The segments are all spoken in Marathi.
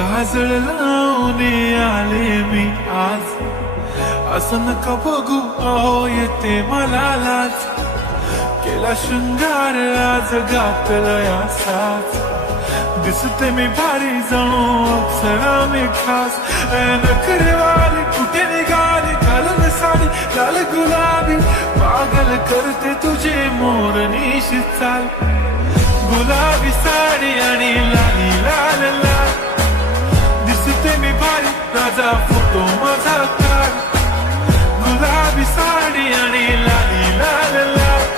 काजळ लावून आले मी आज, असं नका बघू अहो येते मला लाज, केला शृंगार आज घातला असाच, दिसते मी भारी जणू अप्सरा मी खास, नखरेवाली कुठे निघाली घालून साडी लाल गुलाबी, पागल करते तुझे मोरनीशी चाल, गुलाबी साडी आणि लाली लाल लाल, दिसते मी भारी राजा फोटो माझा काढ, गुलाबी साडी आणि लाली लाल लाल,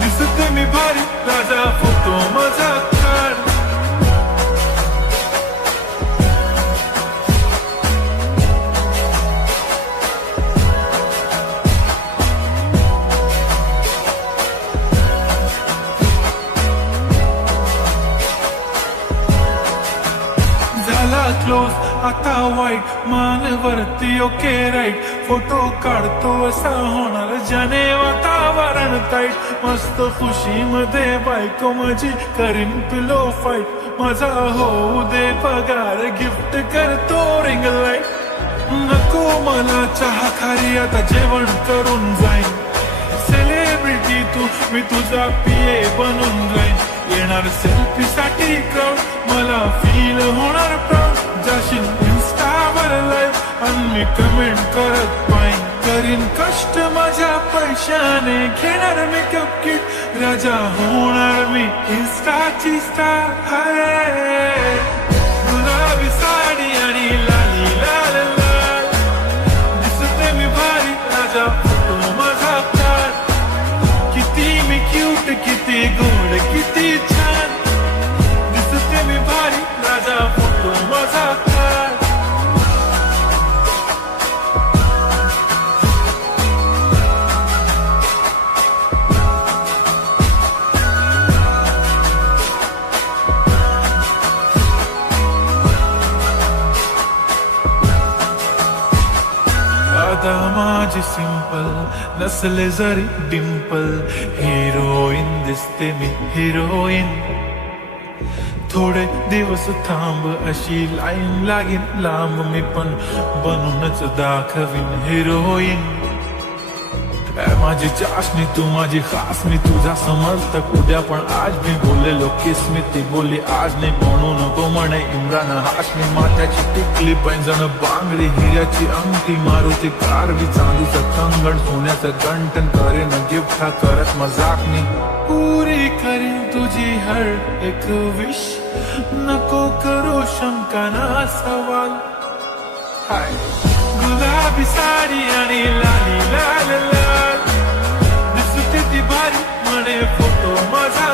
दिसते मी भारी राजा फोटो माझा काढ. क्लोज आता वाईट मानवरती ओके राईट, फोटो काढतो असा होणार ज्याने वातावरण ताईट, मस्त खुशी मध्ये बायको माझी करीन पिलो फाईट, माझा होऊ दे पगार गिफ्ट करतो रिंग लाईट, नको मला चहा खारी आता जेवण करून जाईन, सेलिब्रिटी तू मी तुझा पिये बनून जाईन, येणार सेल्फी साठी क्राऊड मला फील होणार प्राऊड, जाशील इन्स्टावर लाईव्ह आणि मी कमेंट करत पाईन, करीन कष्ट माझ्या पैशाने घेणार मेकअप किट, राजा होणार मी इन्स्टाची स्टार. हाय गुलाबी साडी आणि लाली लाल लाल, दिसते मी भारी राजा फोटो माझा काढ, किती मी क्यूट किती गोड किती छान, दिसते मी भारी राजा फोटो माझा काढ. आता माझी सिंपल नसले जरी डिंपल, हिरोईन दिसते मी हिरोईन, थोडे दिवस थांब अशी लाईन लागेल लांब, मी पण बनूनच दाखवीन हिरोईन, माझी चाशनी तू माझी खास, मी तुझा समर्थक उद्या पण आज मी बोललेलो किस मी, ती बोलली आज नाही म्हणू नको म्हणे इम्रान हाशमी, माथ्याची टिकली पैंजण बांगडी हिऱ्याची अंगठी, मारुती कारवी चांदीचं कंगण सोन्याचं गंटन, करेन गिफ्ट हा करत मजाकनी, पुरी करीन तुझी हर एक विश, नको करू शंका ना सवाल. हाय गुलाबी साडी आणि लाली लाल लाल, दिसते ती भारी म्हणे फोटो माझा